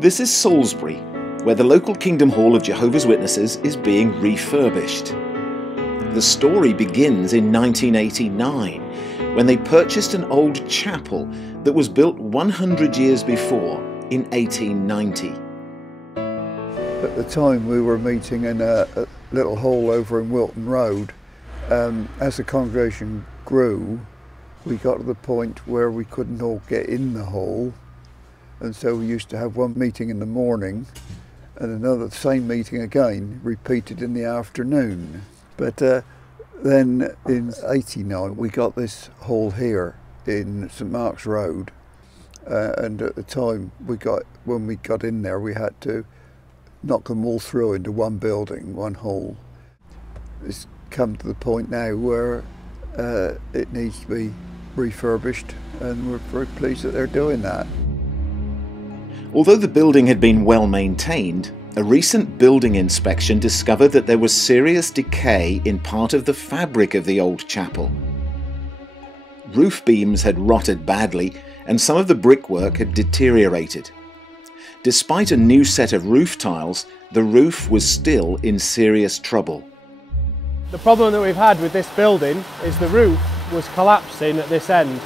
This is Salisbury, where the local Kingdom Hall of Jehovah's Witnesses is being refurbished. The story begins in 1989, when they purchased an old chapel that was built 100 years before, in 1890. At the time we were meeting in a little hall over in Wilton Road. As the congregation grew, we got to the point where we couldn't all get in the hall, and so we used to have one meeting in the morning and another same meeting again repeated in the afternoon. But then in '89 we got this hall here in St Mark's Road, and at the time when we got in there we had to knock them all through into one building, one hall. It's come to the point now where it needs to be refurbished, and we're very pleased that they're doing that. Although the building had been well maintained, a recent building inspection discovered that there was serious decay in part of the fabric of the old chapel. Roof beams had rotted badly, and some of the brickwork had deteriorated. Despite a new set of roof tiles, the roof was still in serious trouble. The problem that we've had with this building is the roof was collapsing at this end.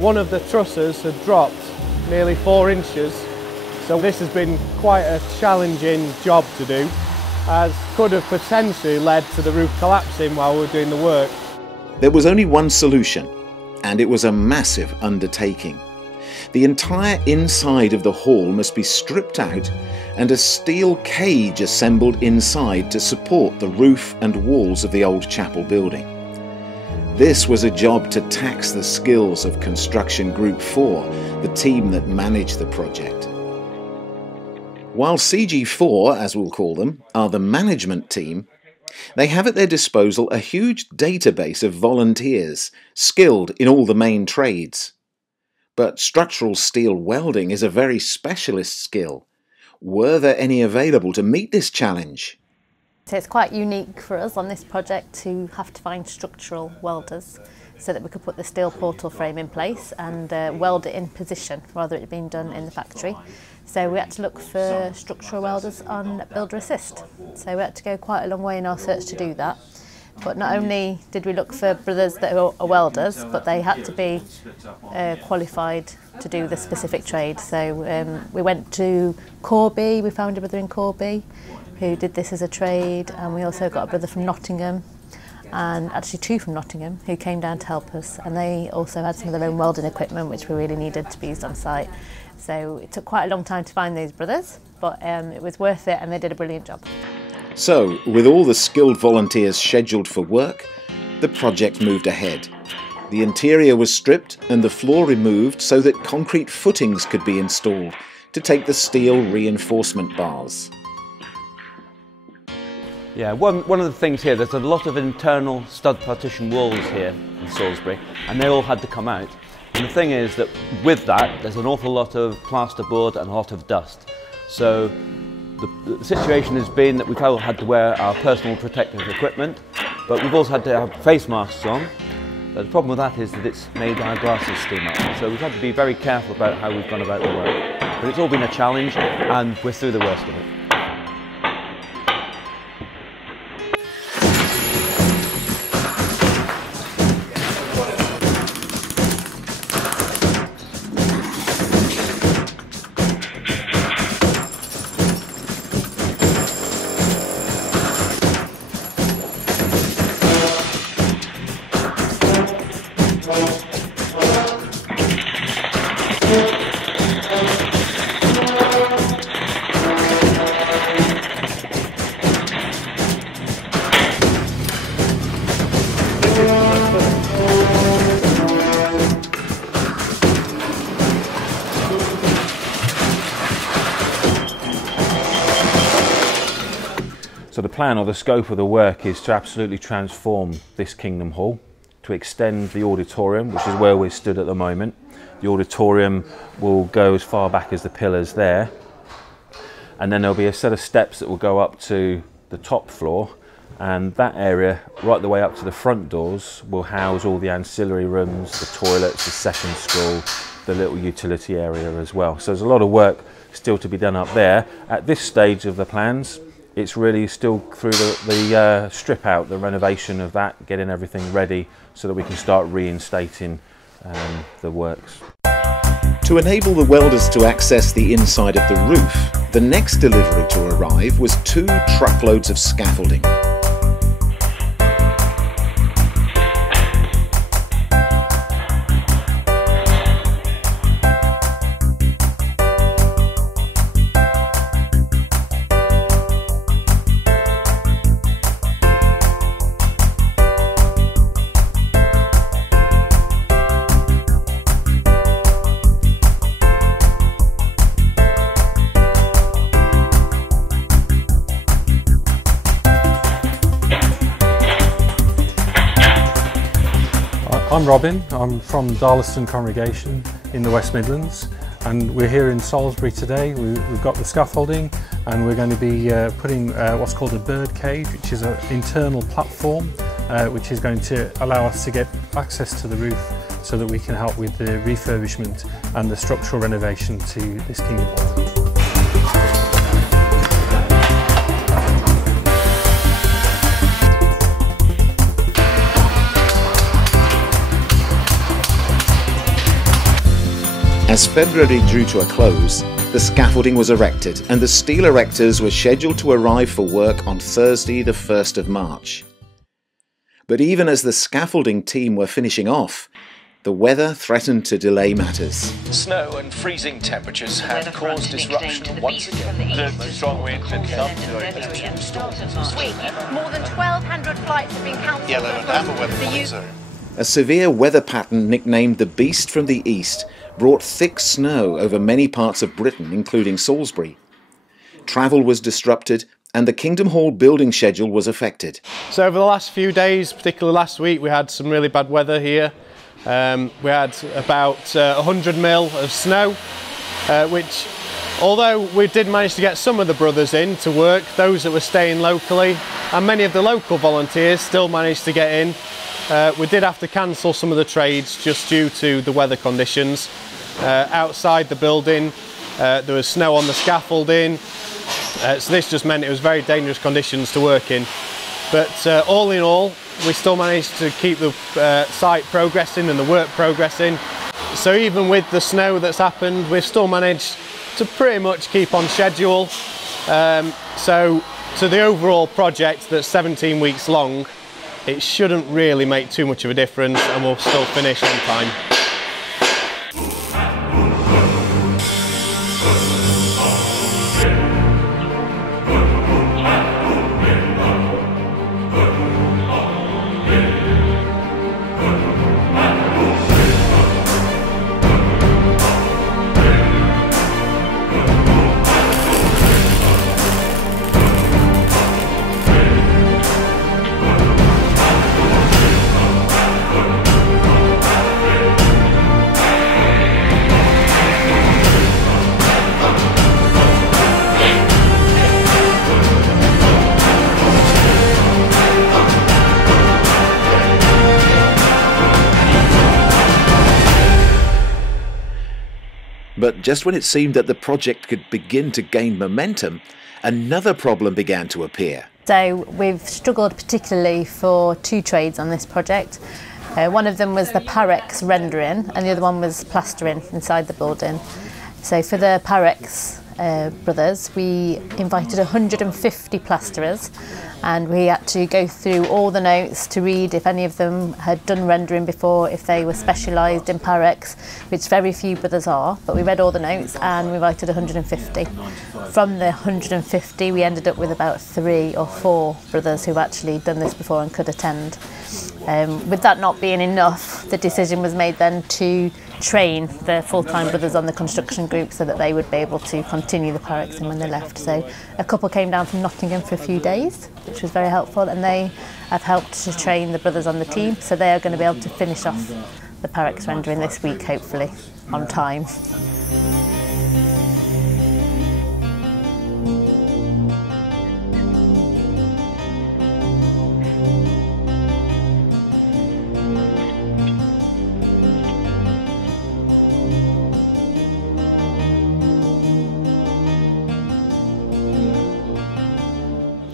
One of the trusses had dropped nearly 4 inches, so this has been quite a challenging job to do, as could have potentially led to the roof collapsing while we were doing the work. There was only one solution, and it was a massive undertaking. The entire inside of the hall must be stripped out and a steel cage assembled inside to support the roof and walls of the old chapel building. This was a job to tax the skills of Construction Group 4, the team that managed the project. While CG4, as we'll call them, are the management team, they have at their disposal a huge database of volunteers, skilled in all the main trades. But structural steel welding is a very specialist skill. Were there any available to meet this challenge? So it's quite unique for us on this project to have to find structural welders so that we could put the steel portal frame in place and weld it in position rather than it being done in the factory. So we had to look for structural welders on Builder Assist. So we had to go quite a long way in our search to do that. But not only did we look for brothers that are welders, but they had to be qualified to do the specific trade. So we went to Corby, we found a brother in Corby who did this as a trade, and we also got a brother from Nottingham, and actually 2 from Nottingham who came down to help us, and they also had some of their own welding equipment which we really needed to be used on site. So it took quite a long time to find these brothers, but it was worth it, and they did a brilliant job. So, with all the skilled volunteers scheduled for work, the project moved ahead. The interior was stripped and the floor removed so that concrete footings could be installed to take the steel reinforcement bars. Yeah, one of the things here, there's a lot of internal stud partition walls here in Salisbury, and they all had to come out. And the thing is that with that, there's an awful lot of plasterboard and a lot of dust. So the situation has been that we've all had to wear our personal protective equipment, but we've also had to have face masks on. But the problem with that is that it's made our glasses steam up. So we've had to be very careful about how we've gone about the work. But it's all been a challenge, and we're through the worst of it. So the plan or the scope of the work is to absolutely transform this Kingdom Hall, to extend the auditorium, which is where we're stood at the moment. The auditorium will go as far back as the pillars there, and then there'll be a set of steps that will go up to the top floor, and that area right the way up to the front doors will house all the ancillary rooms, the toilets, the second school, the little utility area as well. So there's a lot of work still to be done up there. At this stage of the plans, it's really still through the strip out, the renovation of that, getting everything ready so that we can start reinstating the works. To enable the welders to access the inside of the roof, the next delivery to arrive was 2 truckloads of scaffolding. I'm Robin, I'm from Darlaston Congregation in the West Midlands, and we're here in Salisbury today. We've got the scaffolding, and we're going to be putting what's called a bird cage, which is an internal platform which is going to allow us to get access to the roof so that we can help with the refurbishment and the structural renovation to this Kingdom Hall. As February drew to a close, the scaffolding was erected and the steel erectors were scheduled to arrive for work on Thursday the 1st of March. But even as the scaffolding team were finishing off, the weather threatened to delay matters. Snow and freezing temperatures had caused disruption once again. The strong winds had come during This week, more than 1,200 flights have been cancelled. yellow and amber weather warning zone. A severe weather pattern nicknamed the Beast from the East brought thick snow over many parts of Britain, including Salisbury. Travel was disrupted and the Kingdom Hall building schedule was affected. So over the last few days, particularly last week, we had some really bad weather here. We had about 100 mil of snow, which, although we did manage to get some of the brothers in to work, those that were staying locally, and many of the local volunteers still managed to get in. We did have to cancel some of the trades just due to the weather conditions. Outside the building, there was snow on the scaffolding, so this just meant it was very dangerous conditions to work in. But all in all, we still managed to keep the site progressing and the work progressing. So even with the snow that's happened, we've still managed to pretty much keep on schedule. So to the overall project that's 17 weeks long, it shouldn't really make too much of a difference and we'll still finish on time. But just when it seemed that the project could begin to gain momentum, another problem began to appear. So we've struggled particularly for 2 trades on this project. One of them was the Parex rendering and the other one was plastering inside the building. So for the Parex brothers, we invited 150 plasterers and we had to go through all the notes to read if any of them had done rendering before, if they were specialised in Parex, which very few brothers are, but we read all the notes and we invited 150. From the 150 we ended up with about 3 or 4 brothers who've actually done this before and could attend. With that not being enough, the decision was made then to train the full-time brothers on the construction group so that they would be able to continue the Parexing when they left. So a couple came down from Nottingham for a few days, which was very helpful, and they have helped to train the brothers on the team, so they are going to be able to finish off the Parex rendering this week, hopefully, on time.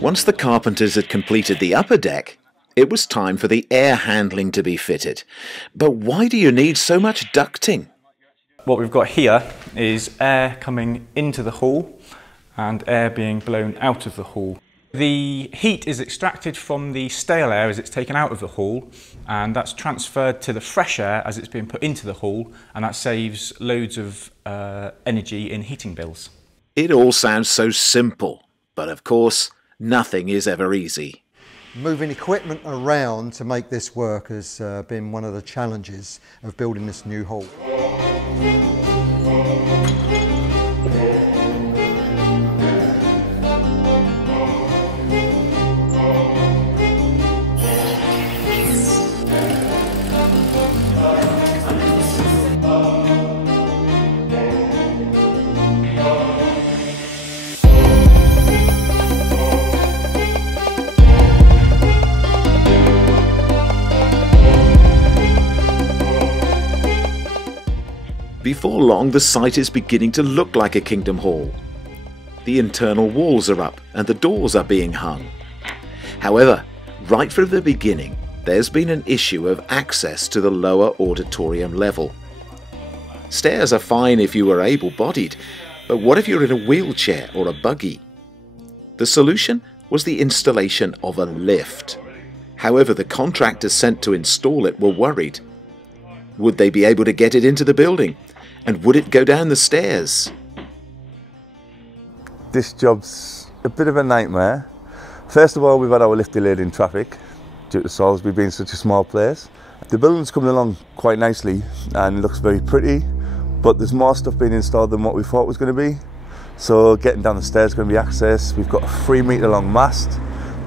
Once the carpenters had completed the upper deck, it was time for the air handling to be fitted. But why do you need so much ducting? What we've got here is air coming into the hall and air being blown out of the hall. The heat is extracted from the stale air as it's taken out of the hall, and that's transferred to the fresh air as it's being put into the hall, and that saves loads of energy in heating bills. It all sounds so simple, but of course, nothing is ever easy. Moving equipment around to make this work has been one of the challenges of building this new hall. Before long, the site is beginning to look like a Kingdom Hall. The internal walls are up and the doors are being hung. However, right from the beginning, there's been an issue of access to the lower auditorium level. Stairs are fine if you are able-bodied, but what if you're in a wheelchair or a buggy? The solution was the installation of a lift. However, the contractors sent to install it were worried. Would they be able to get it into the building? And would it go down the stairs? This job's a bit of a nightmare. First of all, we've had our lift delayed in traffic due to Salisbury being such a small place. The building's coming along quite nicely and looks very pretty, but there's more stuff being installed than what we thought was going to be. So getting down the stairs is going to be access. We've got a 3-metre long mast.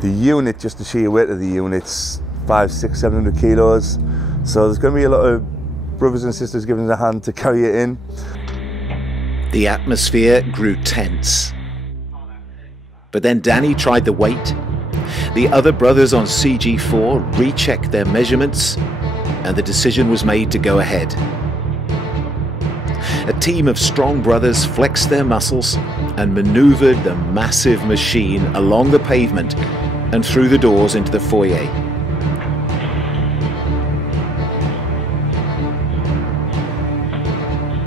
The unit, just the sheer weight of the unit's 500, 600, 700 kilos. So there's going to be a lot of brothers and sisters giving us a hand to carry it in. The atmosphere grew tense. But then Danny tried the weight. The other brothers on CG4 rechecked their measurements, and the decision was made to go ahead. A team of strong brothers flexed their muscles and maneuvered the massive machine along the pavement and through the doors into the foyer.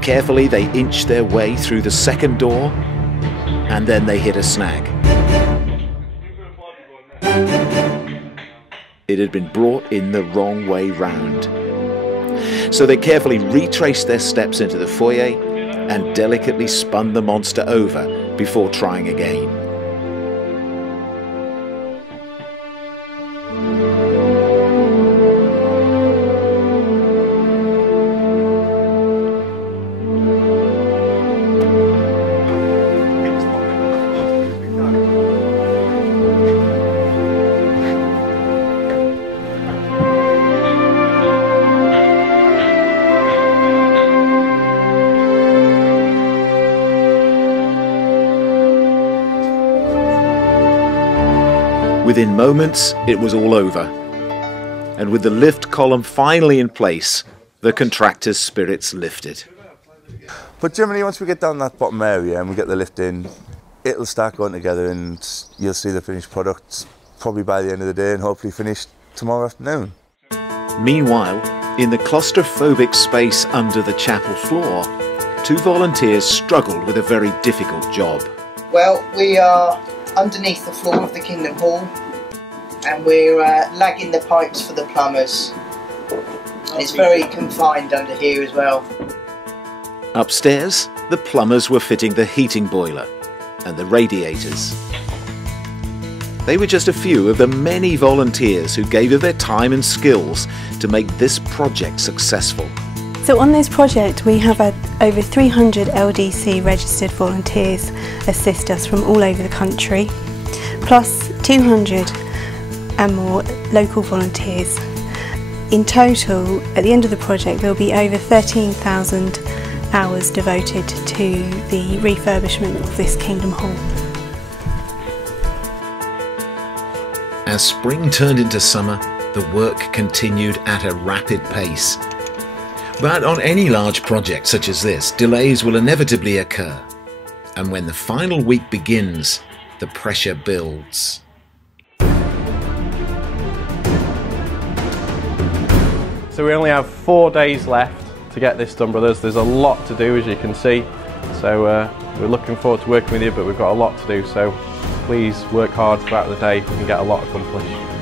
Carefully, they inched their way through the second door, and then they hit a snag. It had been brought in the wrong way round. So they carefully retraced their steps into the foyer and delicately spun the monster over before trying again. Within moments, it was all over. And with the lift column finally in place, the contractor's spirits lifted. But generally, once we get down that bottom area and we get the lift in, it'll start going together and you'll see the finished product probably by the end of the day and hopefully finished tomorrow afternoon. Meanwhile, in the claustrophobic space under the chapel floor, 2 volunteers struggled with a very difficult job. Well, we are underneath the floor of the Kingdom Hall and we're lagging the pipes for the plumbers. And it's very confined under here as well. Upstairs, the plumbers were fitting the heating boiler and the radiators. They were just a few of the many volunteers who gave of their time and skills to make this project successful. So on this project we have had over 300 LDC registered volunteers assist us from all over the country, plus 200 and more local volunteers. In total, at the end of the project there will be over 13,000 hours devoted to the refurbishment of this Kingdom Hall. As spring turned into summer, the work continued at a rapid pace. But on any large project such as this, delays will inevitably occur. And when the final week begins, the pressure builds. So we only have 4 days left to get this done, brothers. There's a lot to do, as you can see. So we're looking forward to working with you, but we've got a lot to do. So please work hard throughout the day and get a lot accomplished.